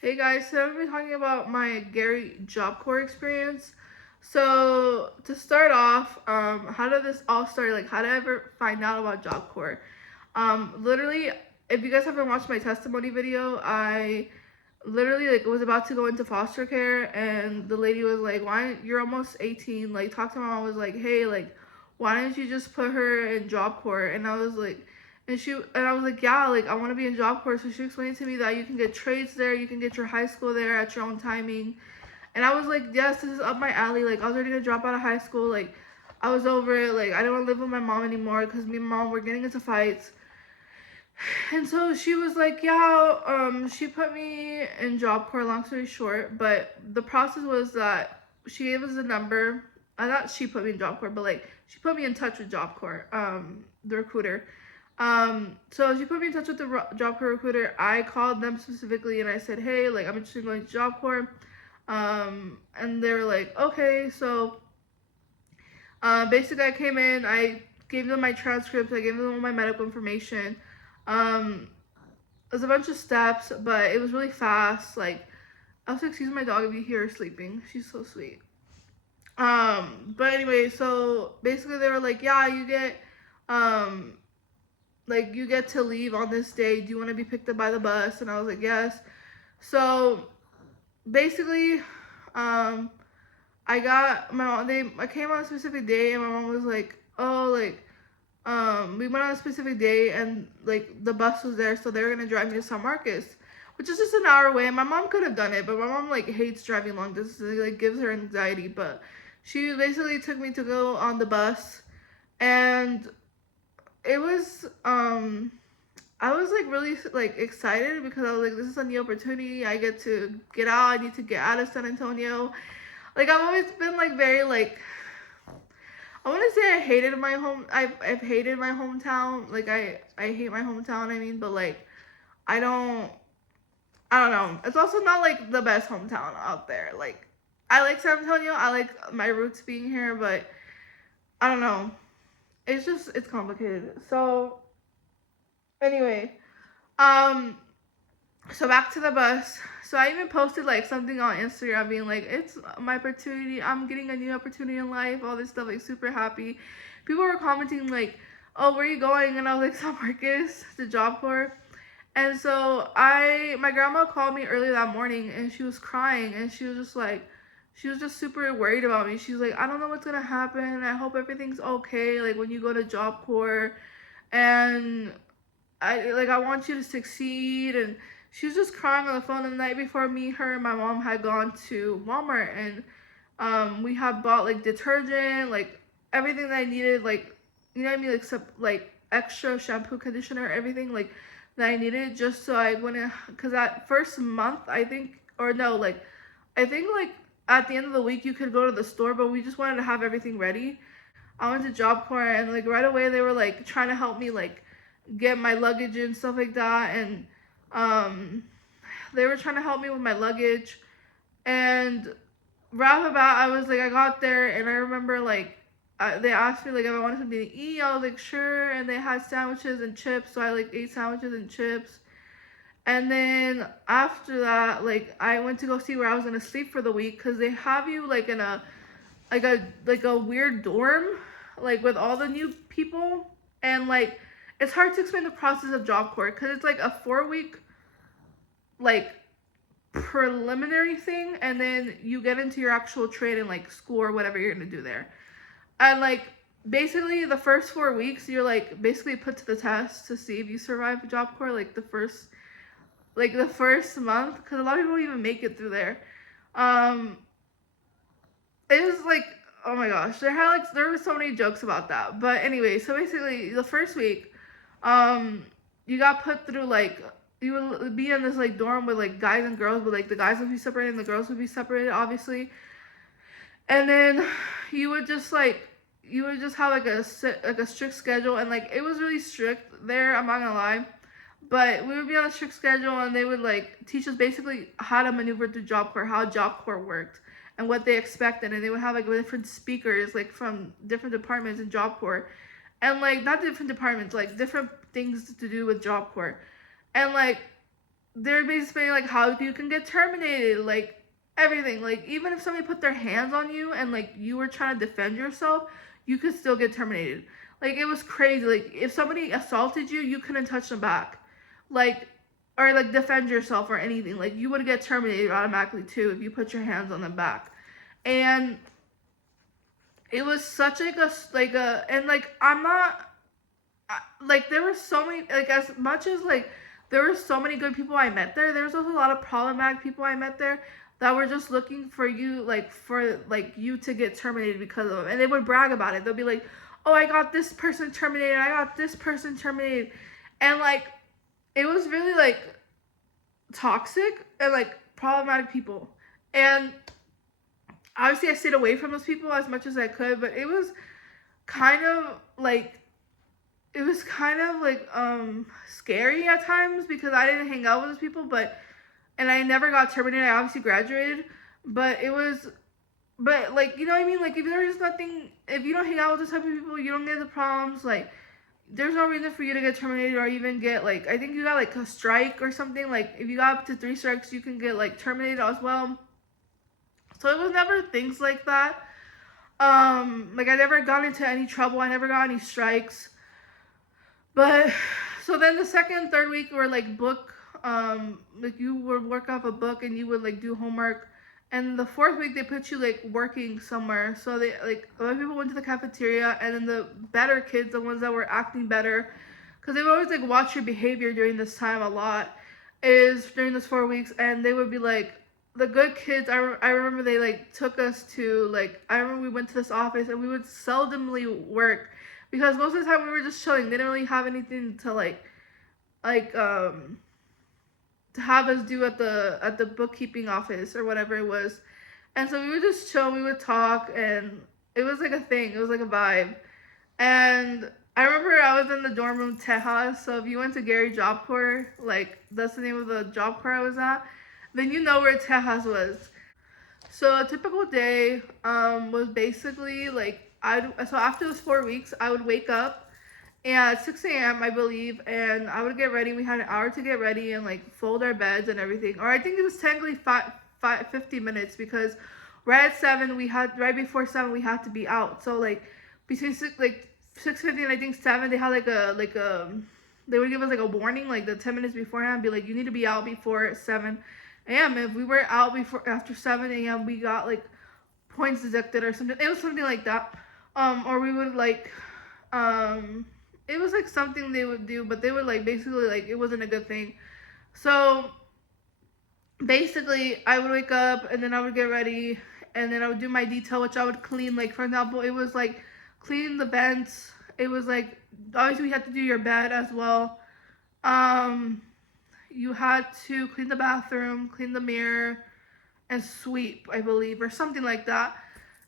Hey guys, so I'm going to be talking about my Gary Job Corps experience. So to start off, how did this all start? Like, how did I ever find out about Job Corps? Literally, if you guys haven't watched my testimony video, I literally like was about to go into foster care, and the lady was like, "Why? You're almost 18. Like, talk to my mom." I was like, "Hey, like, why didn't you just put her in Job Corps?" And I was like, I was like, "Yeah, like I want to be in Job Corps." So she explained to me that you can get trades there, you can get your high school there at your own timing, and I was like, "Yes, this is up my alley." Like, I was ready to drop out of high school. Like, I was over it. Like, I didn't want to live with my mom anymore because me and mom were getting into fights. And so she was like, yeah, she put me in Job Corps, long story short. But the process was that she gave us a number. Not she put me in Job Corps, but like she put me in touch with Job Corps, the recruiter. So she put me in touch with the Job Corps recruiter. I called them specifically and I said, hey, like I'm interested in going to Job Corps. And they were like, okay. So basically, I came in, I gave them my transcripts, I gave them all my medical information. Um, it was a bunch of steps, but it was really fast. Like, I was excuse my dog if you hear her sleeping. She's so sweet. But anyway, so basically they were like, yeah, um, you get to leave on this day. Do you want to be picked up by the bus? And I was like, yes. So basically, um, I got my mom. I came on a specific day, and my mom was like, oh, like we went on a specific day and like the bus was there, so they were gonna drive me to San Marcos, which is just an hour away. My mom could have done it, but my mom like hates driving long distance. It like gives her anxiety. But she basically took me to go on the bus, and it was I was like really like excited because I was like, this is a new opportunity. I get to get out. I need to get out of San Antonio. Like I've always been like very like I want to say I hated my home. I've hated my hometown. Like I hate my hometown. I mean, but like I don't I don't know. It's also not like the best hometown out there. Like I like San Antonio. I like my roots being here, but I don't know. It's complicated. So anyway, um, so back to the bus. So I even posted like something on Instagram being like, it's my opportunity. I'm getting a new opportunity in life. All this stuff, like super happy. People were commenting like, oh, where are you going? And I was like, San Marcos, the Job Corps. And so my grandma called me early that morning and she was crying and she was just super worried about me. She's like, I don't know what's gonna happen. I hope everything's okay. Like when you go to Job Corps, and I want you to succeed. And she was just crying on the phone. And the night before, me, her, and my mom had gone to Walmart, and we had bought like detergent, like everything that I needed, like you know what I mean, like extra shampoo, conditioner, everything like that I needed, just so I wouldn't. Cause that first month, I think, or no, like I think like at the end of the week you could go to the store, but we just wanted to have everything ready. I went to Job Corps, and like right away they were like trying to help me like get my luggage and stuff like that, and um they were trying to help me with my luggage. And right about I was like I got there, and I remember like they asked me like if I wanted something to eat. I was like sure, and they had sandwiches and chips, so I like ate sandwiches and chips. And then after that, like I went to go see where I was gonna sleep for the week, because they have you like in a like a weird dorm, like with all the new people. And like it's hard to explain the process of Job Corps because it's like a 4 week like preliminary thing, and then you get into your actual trade and like school or whatever you're gonna do there. And like basically the first 4 weeks you're like basically put to the test to see if you survive Job Corps, like the first month, because a lot of people don't even make it through there. um it was like, oh my gosh, there were so many jokes about that. But anyway, so basically the first week, um you got put through like, you would be in this like dorm with like guys and girls, but like the guys would be separated and the girls would be separated, obviously. And then you would just like you would just have like a strict schedule, and like it was really strict there, I'm not gonna lie. But we would be on a strict schedule, and they would like teach us basically how to maneuver through Job Corps, how Job Corps worked, and what they expected. And they would have like different speakers like from different departments in Job Corps, and like not different departments, like different things to do with Job Corps. And like they're basically like how you can get terminated, like everything. Like even if somebody put their hands on you and like you were trying to defend yourself, you could still get terminated. Like it was crazy. Like if somebody assaulted you, you couldn't touch them back. Like or like defend yourself or anything. Like you would get terminated automatically too if you put your hands on them back. And it was such like a and like I'm not like there were so many like as much as like there were so many good people I met there. There was also a lot of problematic people I met there that were just looking for you like for like you to get terminated because of them, and they would brag about it. They'll be like, "Oh, I got this person terminated. I got this person terminated," and like it was really like toxic and like problematic people. And obviously, I stayed away from those people as much as I could, but kind of like it was kind of like scary at times because I didn't hang out with those people, but and I never got terminated. I obviously graduated, but it was but like you know what I mean? Like if there's nothing if you don't hang out with those type of people, you don't get the problems, like there's no reason for you to get terminated or even get like I think you got like a strike or something. Like if you got up to 3 strikes you can get like terminated as well. So it was never things like that. Like I never got into any trouble, I never got any strikes. But so then the second, third week were like book, like you would work off a book and you would like do homework. And the fourth week they put you like working somewhere. So they like a lot of people went to the cafeteria, and then the better kids, the ones that were acting better, because they would always like watch your behavior during this time a lot, is during those 4 weeks, and they would be like the good kids. I remember they like took us to like I remember we went to this office and we would seldomly work because most of the time we were just chilling. They didn't really have anything to like to have us do at the bookkeeping office or whatever it was. And so we would just chill, we would talk, and it was like a thing. It was like a vibe. And I remember I was in the dorm room Tejas. So if you went to Gary Job Corps, like that's the name of the job corps I was at, then you know where Tejas was. So a typical day was basically like so after those 4 weeks I would wake up at 6 a.m. I believe, and I would get ready. We had an hour to get ready and like fold our beds and everything. Or I think it was technically 50 minutes because right at 7 we had right before 7 we had to be out. So like between 6:50 and I think 7 they had like a they would give us like a warning like the 10 minutes beforehand, be like you need to be out before 7 a.m. If we were out before after 7 a.m. we got like points deducted or something. It was something like that. Or we would like it was like something they would do, but they would like basically like it wasn't a good thing. So basically I would wake up and then I would get ready and then I would do my detail, which I would clean. Like for example, it was like clean the vents. It was like obviously you had to do your bed as well. You had to clean the bathroom, clean the mirror, and sweep, I believe, or something like that.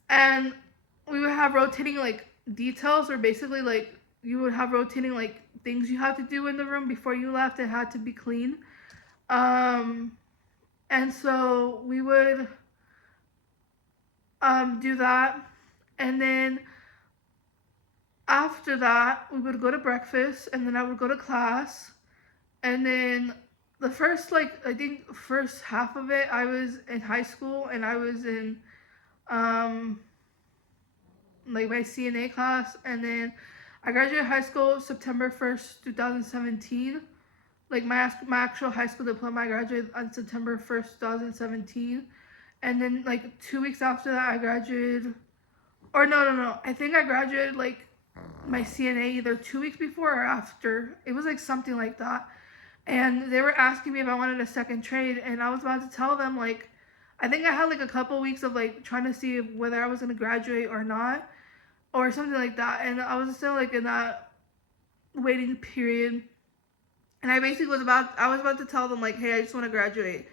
And we would have rotating like details, or basically like you would have rotating like things you had to do in the room before you left. It had to be clean. Um, and so we would do that, and then after that we would go to breakfast, and then I would go to class, and then the first like I think first half of it I was in high school and I was in um like my CNA class, and then I graduated high school September 1st 2017. Like my actual high school diploma I graduated on September 1st 2017, and then like 2 weeks after that I graduated, or no, I think I graduated like my CNA either 2 weeks before or after. It was like something like that. And they were asking me if I wanted a second trade, and I was about to tell them like I think I had like a couple weeks of like trying to see whether I was gonna graduate or not, or something like that. And I was still like in that waiting period. And I was about to tell them like, hey, I just want to graduate.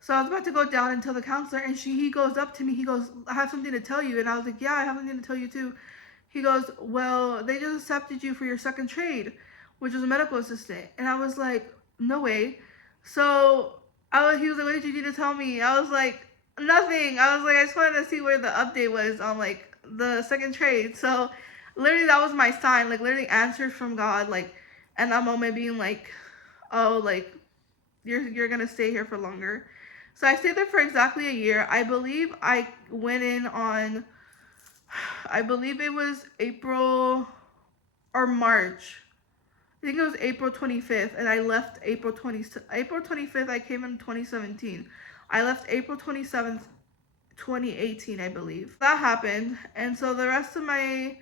So I was about to go down and tell the counselor, and he goes up to me. He goes, I have something to tell you. And I was like, yeah, I have something to tell you too. He goes, well, they just accepted you for your second trade, which was a medical assistant. And I was like, no way. So he was like, what did you need to tell me? I was like, nothing. I was like, I just wanted to see where the update was on like the second trade. So literally that was my sign, like literally answered from God, like in that moment being like, oh, like you're gonna stay here for longer. So I stayed there for exactly a year. I believe I went in on, I believe it was April or March. I think it was April 25th, and I left April 25th. I came in 2017. I left April 27th, 2018, I believe. That happened, and so the rest of my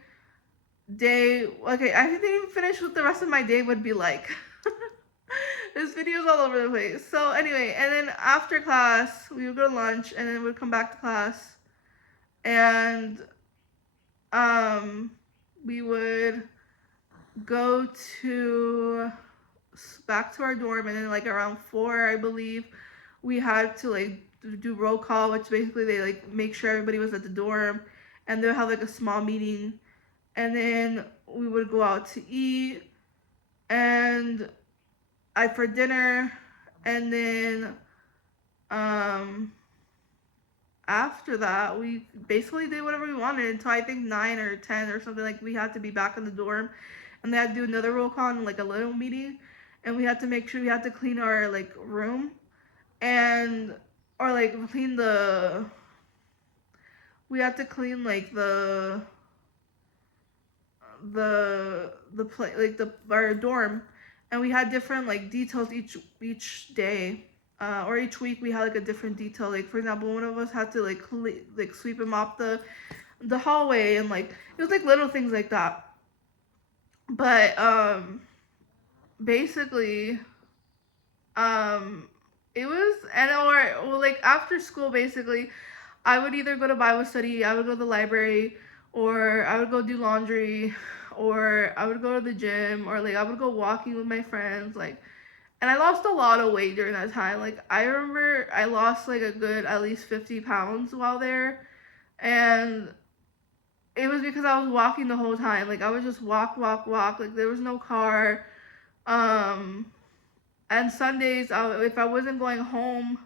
day, okay, I didn't even finish what the rest of my day would be like. This video's all over the place. So anyway, and then after class, we would go to lunch, and then we'd come back to class, and we would go to back to our dorm, and then like around 4, I believe, we had to like do roll call, which basically they like make sure everybody was at the dorm, and they'll have like a small meeting, and then we would go out to eat and for dinner, and then after that we basically did whatever we wanted until I think 9 or 10 or something. Like we had to be back in the dorm, and they had to do another roll call and like a little meeting, and we had to make sure we had to clean our like room, and or like clean the, we had to clean like the play like the our dorm, and we had different like details each day, or each week we had like a different detail. Like for example, one of us had to like sweep and mop the hallway, and like it was like little things like that. But basically it was, and or well, like after school basically I would either go to Bible study, I would go to the library, or I would go do laundry, or I would go to the gym, or like I would go walking with my friends. Like, and I lost a lot of weight during that time. Like I remember I lost like a good at least 50 pounds while there, and it was because I was walking the whole time. Like I would just walk. Like there was no car. And Sundays, if I wasn't going home,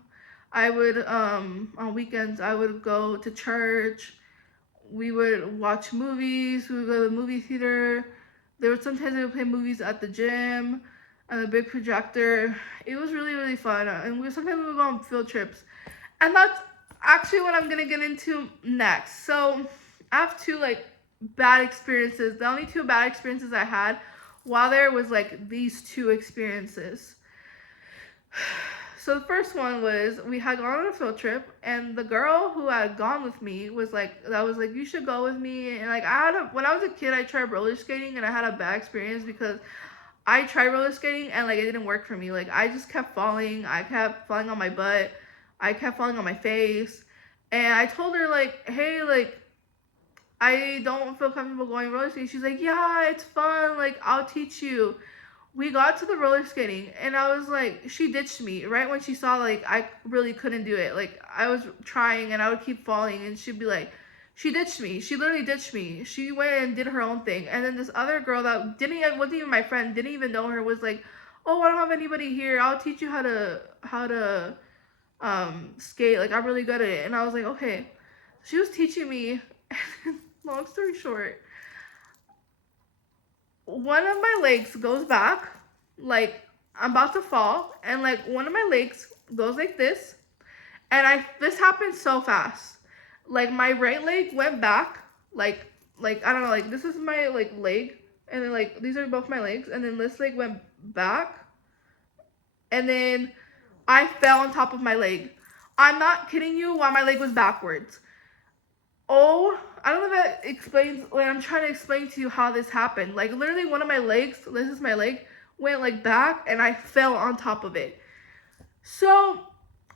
I would on weekends I would go to church. We would watch movies. We would go to the movie theater. There were sometimes they would play movies at the gym and a big projector. It was really fun. And sometimes we would go on field trips. And that's actually what I'm gonna get into next. So I have 2 like bad experiences. The only 2 bad experiences I had while there was like these 2 experiences. So the first one was we had gone on a field trip, and the girl who had gone with me was like, you should go with me. And like when I was a kid, I tried roller skating, and I had a bad experience because I tried roller skating and like it didn't work for me. Like I just kept falling. I kept falling on my butt. I kept falling on my face. And I told her like, hey, like I don't feel comfortable going roller skating. She's like, yeah, it's fun. Like I'll teach you. We got to the roller skating, and I was like, she ditched me right when she saw like I really couldn't do it. Like I was trying and I would keep falling, and she'd be like, she ditched me. She literally ditched me. She went and did her own thing. And then this other girl that wasn't even my friend, didn't even know her, was like, oh, I don't have anybody here. I'll teach you how to skate. Like I'm really good at it. And I was like, okay. She was teaching me. Long story short, one of my legs goes back, like I'm about to fall, and like one of my legs goes like this, and this happened so fast. Like my right leg went back, like I don't know, like this is my like leg, and then like these are both my legs, and then this leg went back, and then I fell on top of my leg. I'm not kidding you, while my leg was backwards. Oh, I don't know if that explains, like I'm trying to explain to you how this happened. Like literally one of my legs, this is my leg, went like back, and I fell on top of it. So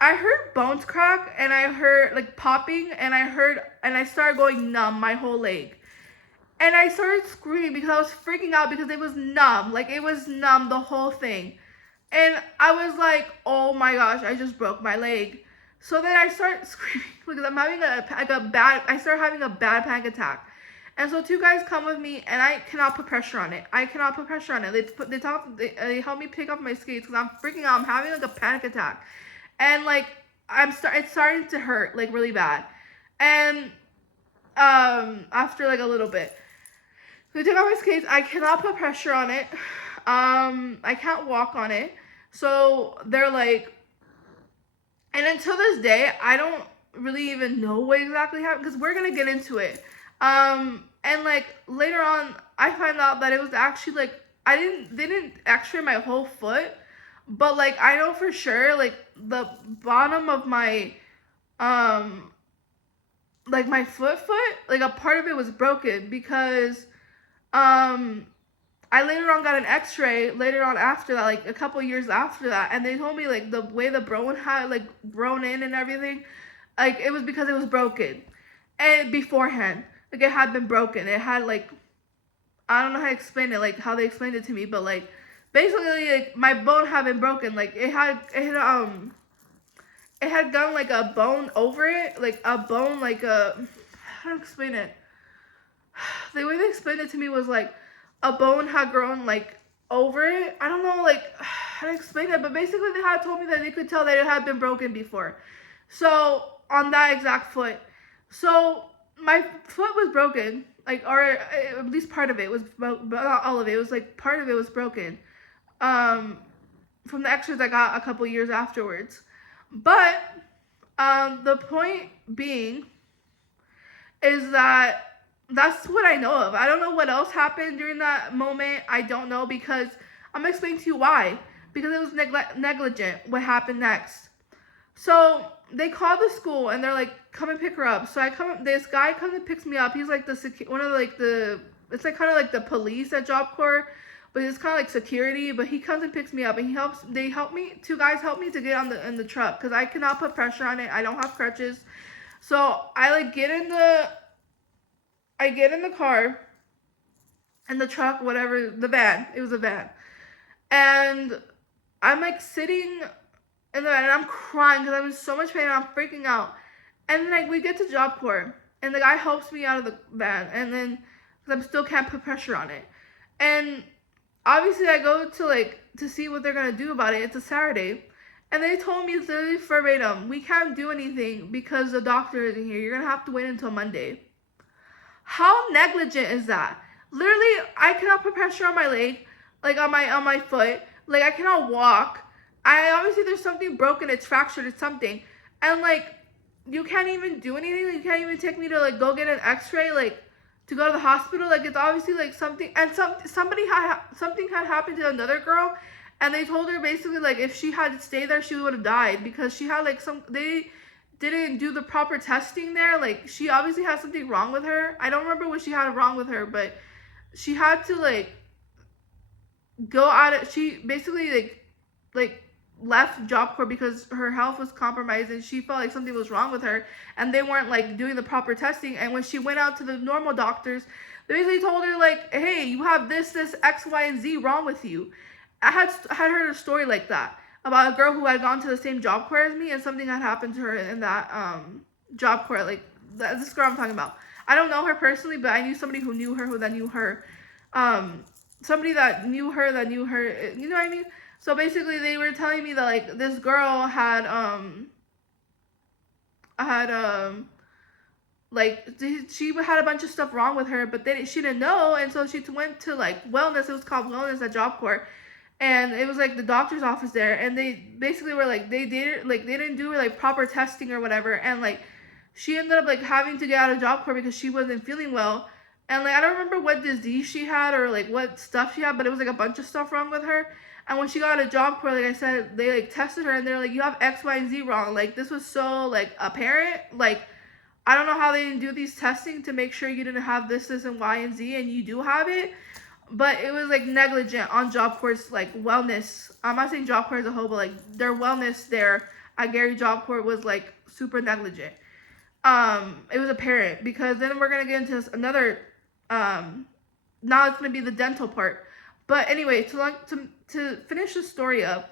I heard bones crack, and I heard like popping, and I started going numb, my whole leg. And I started screaming because I was freaking out because it was numb. Like it was numb, the whole thing. And I was like, oh my gosh, I just broke my leg. So then I start screaming because I'm having I start having a bad panic attack. And so 2 guys come with me, and I cannot put pressure on it. They help me pick up my skates because I'm freaking out. I'm having like a panic attack. And like it's starting to hurt like really bad. And after like a little bit, they take off my skates. I cannot put pressure on it. I can't walk on it. So they're like, and until this day, I don't really even know what exactly happened because we're gonna get into it. And like later on, I find out that it was actually like they didn't X-ray my whole foot, but like I know for sure like the bottom of my um like my foot like a part of it was broken because um I later on got an X-ray later on after that, like a couple years after that, and they told me like the way the bone had like grown in and everything, like it was because it was broken, and beforehand, like it had been broken. It had like I don't know how to explain it, like how they explained it to me, but like basically like my bone had been broken, like it had gone like a bone over it, like a bone like a how to explain it. The way they explained it to me was like a bone had grown like over it. I don't know like how to explain it, but basically they had told me that they could tell that it had been broken before. So on that exact foot, so my foot was broken, like or at least part of it was, but not all of it. It was like part of it was broken. Um, from the X-rays I got a couple years afterwards, but the point being is that that's what I know of. I don't know what else happened during that moment. I don't know because I'm gonna explain to you why. Because it was negligent. What happened next? So they called the school and they're like, "Come and pick her up." So I come. This guy comes and picks me up. He's like one of like the. It's like kind of like the police at Job Corps, but it's kind of like security. But he comes and picks me up and he helps. They help me. Two guys help me to get on the in the truck because I cannot put pressure on it. I don't have crutches. So I like get in the car, in the truck, whatever, the van. It was a van. And I'm like sitting in the van and I'm crying because I'm in so much pain and I'm freaking out. And then like we get to Job Corps and the guy helps me out of the van and then because I still can't put pressure on it. And obviously I go to like to see what they're gonna do about it. It's a Saturday. And they told me literally verbatim, we can't do anything because the doctor isn't here. You're gonna have to wait until Monday. How negligent is that? Literally, I cannot put pressure on my leg, like on my foot. Like I cannot walk. I obviously there's something broken. It's fractured. It's something, and like you can't even do anything. You can't even take me to like go get an X-ray, like to go to the hospital. Like it's obviously like something, and something had happened to another girl, and they told her basically like if she had stayed there, she would have died because she had like they didn't do the proper testing there. Like she obviously had something wrong with her. I don't remember what she had wrong with her, but she had to like go out of she basically like left Job Corps because her health was compromised and she felt like something was wrong with her and they weren't like doing the proper testing. And when she went out to the normal doctors, they basically told her like, hey, you have this X, Y, and Z wrong with you. I had heard a story like that about a girl who had gone to the same Job Corps as me and something had happened to her in that Job Corps. Like this girl I'm talking about. I don't know her personally, but I knew somebody who knew her who then knew her. Somebody that knew her that knew her. You know what I mean? So basically, they were telling me that like this girl had like she had a bunch of stuff wrong with her, but she didn't know, and so she went to like wellness. It was called wellness at Job Corps. And it was like the doctor's office there, and they basically were like they didn't do like proper testing or whatever, and like she ended up like having to get out of Job Corps because she wasn't feeling well, and like I don't remember what disease she had or like what stuff she had, but it was like a bunch of stuff wrong with her. And when she got out of Job Corps, like I said, they like tested her and they're like, you have X, Y, and Z wrong. Like this was so like apparent. Like I don't know how they didn't do these testing to make sure you didn't have this, and Y and Z, and you do have it. But it was like negligent on Job Corps' like wellness. I'm not saying Job Corps as a whole, but like their wellness there at Gary Job Corps was like super negligent. It was apparent because then we're gonna get into another. Now it's gonna be the dental part. But anyway, to finish the story up,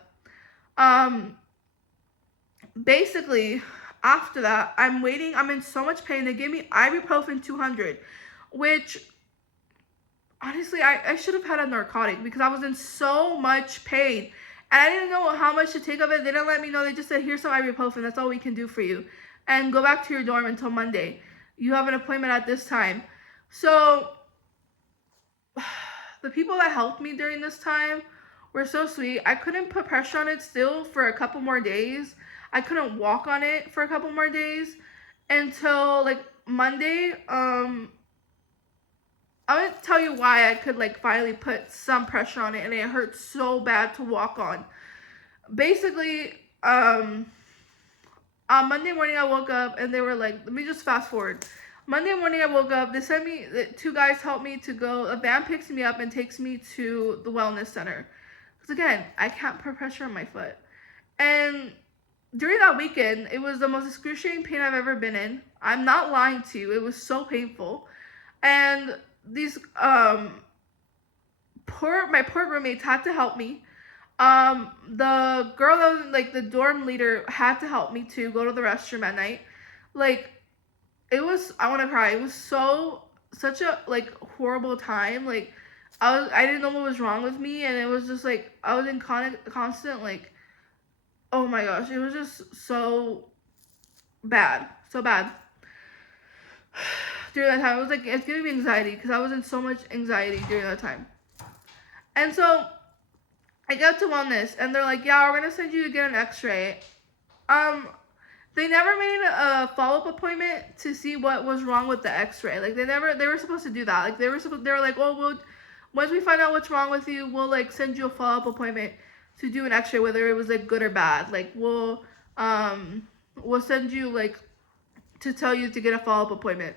basically after that, I'm waiting. I'm in so much pain. They gave me ibuprofen 200, which honestly, I should have had a narcotic because I was in so much pain. And I didn't know how much to take of it. They didn't let me know. They just said, here's some ibuprofen. That's all we can do for you. And go back to your dorm until Monday. You have an appointment at this time. So the people that helped me during this time were so sweet. I couldn't put pressure on it still for a couple more days. I couldn't walk on it for a couple more days until like Monday. I'm gonna tell you why I could like finally put some pressure on it, and it hurt so bad to walk on. Basically, on Monday morning I woke up and they were like, let me just fast forward. Monday morning I woke up, they sent me, two guys helped me to go, a van picks me up and takes me to the wellness center. Because again, I can't put pressure on my foot. And during that weekend, it was the most excruciating pain I've ever been in. I'm not lying to you, it was so painful. And these my poor roommates had to help me. The girl that was like the dorm leader had to help me to go to the restroom at night. Like, it was, I want to cry. It was such a like horrible time. Like, I didn't know what was wrong with me, and it was just like I was in constant like, oh my gosh, it was just so bad, so bad. During that time, it was like it's giving me anxiety because I was in so much anxiety during that time. And so I got to wellness, and they're like, yeah, we're gonna send you to get an X-ray. They never made a follow-up appointment to see what was wrong with the X-ray. Like, they were supposed to do that. Like, they were like, oh, well, once we find out what's wrong with you, we'll like send you a follow-up appointment to do an X-ray, whether it was like good or bad. Like, we'll send you like to tell you to get a follow-up appointment.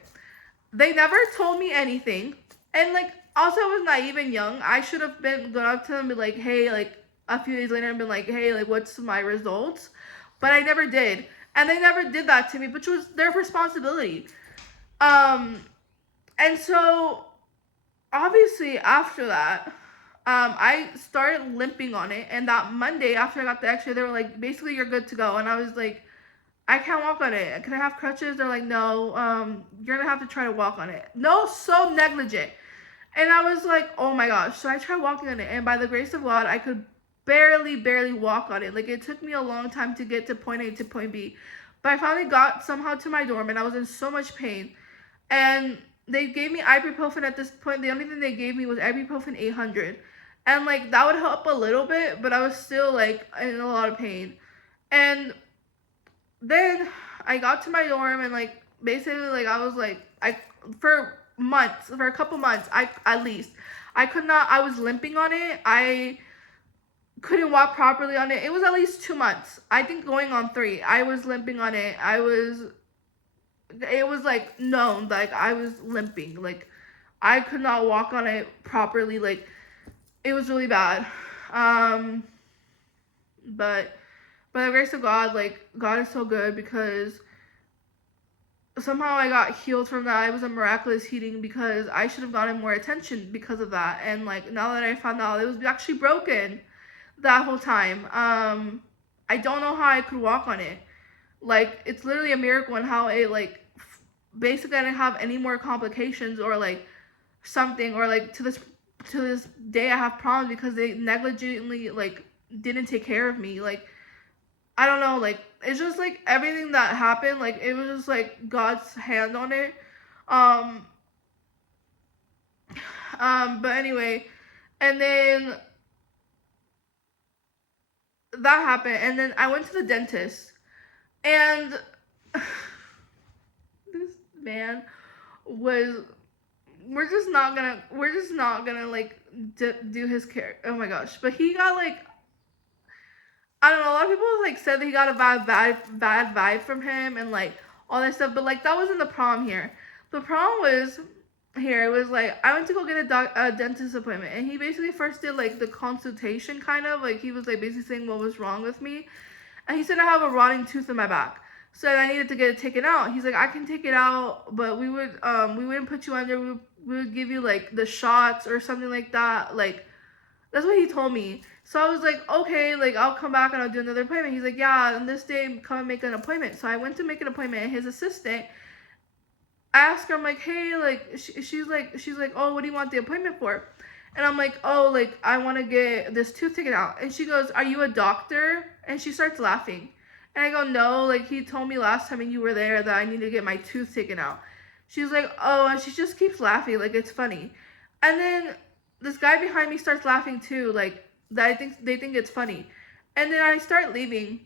They never told me anything, and like, also I was naive and young. I should have been gone up to them and be like, hey, like a few days later and been like, hey, like what's my results? But I never did. And they never did that to me, which was their responsibility. And so obviously after that, I started limping on it. And that Monday after I got the X-ray, they were like, basically you're good to go. And I was like, I can't walk on it. Can I have crutches? They're like, no, you're gonna have to try to walk on it. No, so negligent. And I was like, oh my gosh. So I tried walking on it, and by the grace of God, I could barely walk on it. Like, it took me a long time to get to point A to point B. But I finally got somehow to my dorm, and I was in so much pain. And they gave me ibuprofen at this point. The only thing they gave me was ibuprofen 800. And, like, that would help a little bit, but I was still, like, in a lot of pain. And then I got to my dorm, and, like, basically, like, I was, like, for a couple months, I was limping on it. I couldn't walk properly on it. It was at least 2 months. I think going on 3. I was limping on it. It was like known, like I was limping. Like, I could not walk on it properly. Like, it was really bad. But by the grace of God, like, God is so good because somehow I got healed from that. It was a miraculous healing because I should have gotten more attention because of that. And like, now that I found out it was actually broken that whole time, I don't know how I could walk on it. Like, it's literally a miracle and how it like basically I didn't have any more complications or like something, or like to this day I have problems because they negligently like didn't take care of me. Like, I don't know, like, it's just, like, everything that happened, like, it was just, like, God's hand on it. But anyway, and then that happened, and then I went to the dentist, and this man was, we're just not gonna, like, do his care, oh my gosh, but he got, like, I don't know, a lot of people like said that he got a bad vibe from him and like all that stuff, but like that wasn't the problem here. The problem was here, it was like I went to go get a dentist appointment, and he basically first did like the consultation, kind of like he was like basically saying what was wrong with me, and he said I have a rotting tooth in my back, so I needed to get it taken out. He's like, I can take it out, but we wouldn't put you under, we would give you like the shots or something like that. Like, that's what he told me. So I was like, okay, like, I'll come back and I'll do another appointment. He's like, yeah, on this day, come and make an appointment. So I went to make an appointment, and his assistant, I asked her, I'm like, hey, like, she's like, oh, what do you want the appointment for? And I'm like, oh, like, I want to get this tooth taken out. And she goes, are you a doctor? And she starts laughing. And I go, no, like, he told me last time when you were there that I need to get my tooth taken out. She's like, oh, and she just keeps laughing, like, it's funny. And then this guy behind me starts laughing too, like, that they think it's funny. And then I start leaving,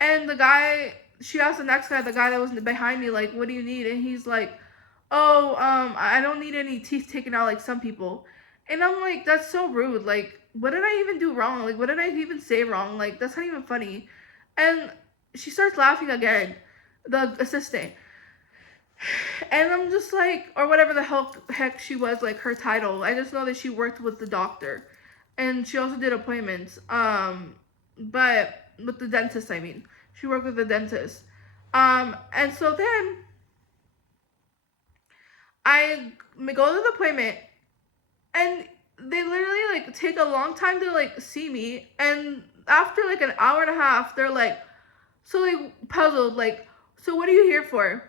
and the guy, she asked the next guy, the guy that was behind me, like, what do you need? And he's like, oh, I don't need any teeth taken out like some people. And I'm like, that's so rude. Like, what did I even do wrong? Like, what did I even say wrong? Like, that's not even funny. And she starts laughing again, the assistant. And I'm just like, or whatever the heck she was, like her title. I just know that she worked with the doctor, and she also did appointments. But with the dentist, I mean, she worked with the dentist. And so then I go to the appointment, and they literally like take a long time to like see me, and after like an hour and a half, they're like, so like puzzled, like, so what are you here for?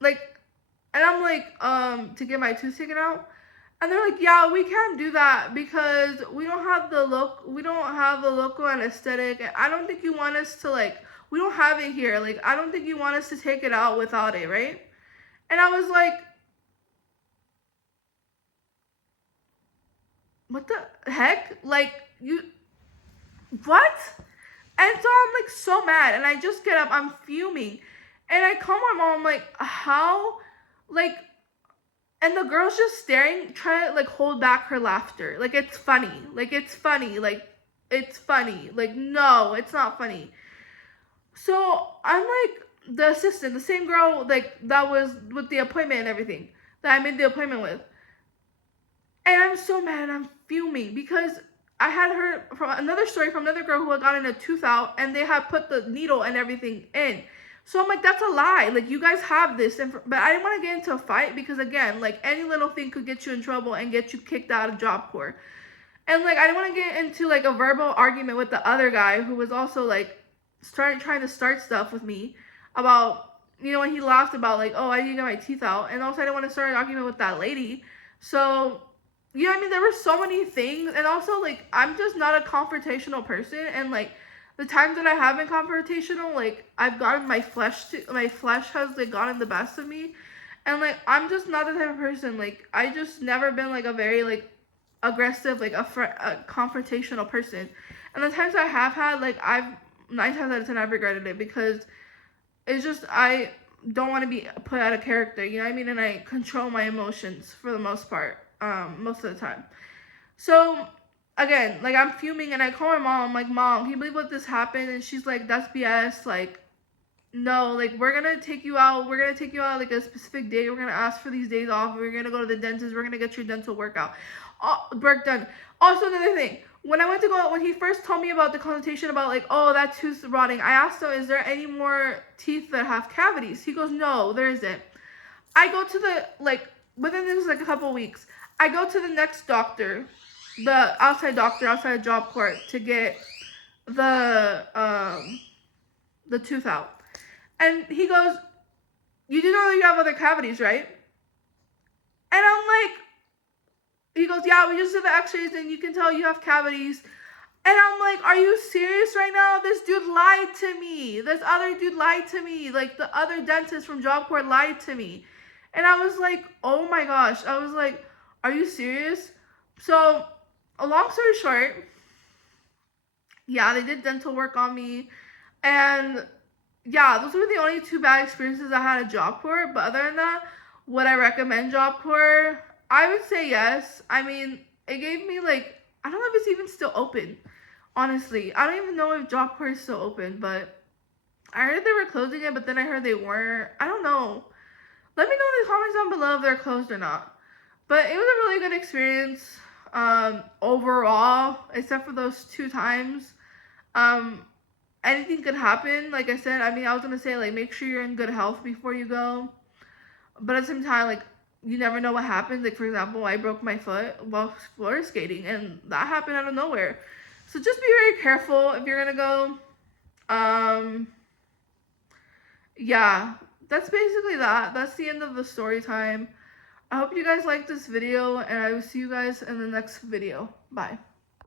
Like, and I'm like, to get my tooth taken out. And they're like, yeah, we can't do that because we don't have the local anesthetic. And I don't think you want us to like, we don't have it here. Like, I don't think you want us to take it out without it, right? And I was like, what the heck? Like, you, what? And so I'm like so mad, and I just get up, I'm fuming. And I call my mom, I'm like, how? Like, and the girl's just staring, trying to like hold back her laughter. Like, it's funny. Like, it's funny. Like, it's funny. Like, no, it's not funny. So I'm like, the assistant, the same girl, like, that was with the appointment and everything, that I made the appointment with. And I'm so mad, and I'm fuming because I had heard from another story from another girl who had gotten a tooth out, and they had put the needle and everything in. So I'm like, that's a lie. Like, you guys have this. But I didn't want to get into a fight because, again, like, any little thing could get you in trouble and get you kicked out of Job Corps. And, like, I didn't want to get into, like, a verbal argument with the other guy who was also, like, trying to start stuff with me about, you know, when he laughed about, like, oh, I didn't get my teeth out. And also I didn't want to start an argument with that lady. So, you know what I mean? There were so many things. And also, like, I'm just not a confrontational person. And, like, the times that I have been confrontational, like, I've gotten my flesh has, like, gotten the best of me. And, like, I'm just not the type of person, like, I just never been, like, a very, like, aggressive, like, a confrontational person. And the times I have had, like, 9 times out of 10, I've regretted it because it's just, I don't want to be put out of character, you know what I mean? And I control my emotions for the most part, most of the time. So, again, like, I'm fuming, and I call my mom. I'm like, Mom, can you believe what this happened? And she's like, that's BS. Like, no, like, we're gonna take you out, like, a specific day. We're gonna ask for these days off. We're gonna go to the dentist. We're gonna get your dental work done. Also, another thing, when he first told me about the consultation about, like, oh, that tooth's rotting, I asked him, is there any more teeth that have cavities? He goes, no, there isn't. I go to the, like, within this, like, a couple weeks, I go to the next doctor, the outside doctor, outside Job Corps, to get the tooth out. And he goes, you do know that you have other cavities, right? And I'm like, he goes, yeah, we just did the x-rays, and you can tell you have cavities. And I'm like, are you serious right now? This dude lied to me. This other dude lied to me. Like, the other dentist from Job Corps lied to me. And I was like, oh my gosh. I was like, are you serious? So, a long story short, yeah, they did dental work on me. And yeah, those were the only 2 bad experiences I had at Job Corps. But other than that, would I recommend Job Corps? I would say yes. I mean, it gave me, like, I don't know if it's even still open. Honestly, I don't even know if Job Corps is still open, but I heard they were closing it, but then I heard they weren't. I don't know. Let me know in the comments down below if they're closed or not. But it was a really good experience, overall, except for those 2 times. Anything could happen. Like I said, I mean, I was going to say, like, make sure you're in good health before you go. But at the same time, like, you never know what happens. Like, for example, I broke my foot while roller skating, and that happened out of nowhere. So just be very careful if you're going to go. Yeah, that's basically that. That's the end of the story time. I hope you guys liked this video, and I will see you guys in the next video. Bye.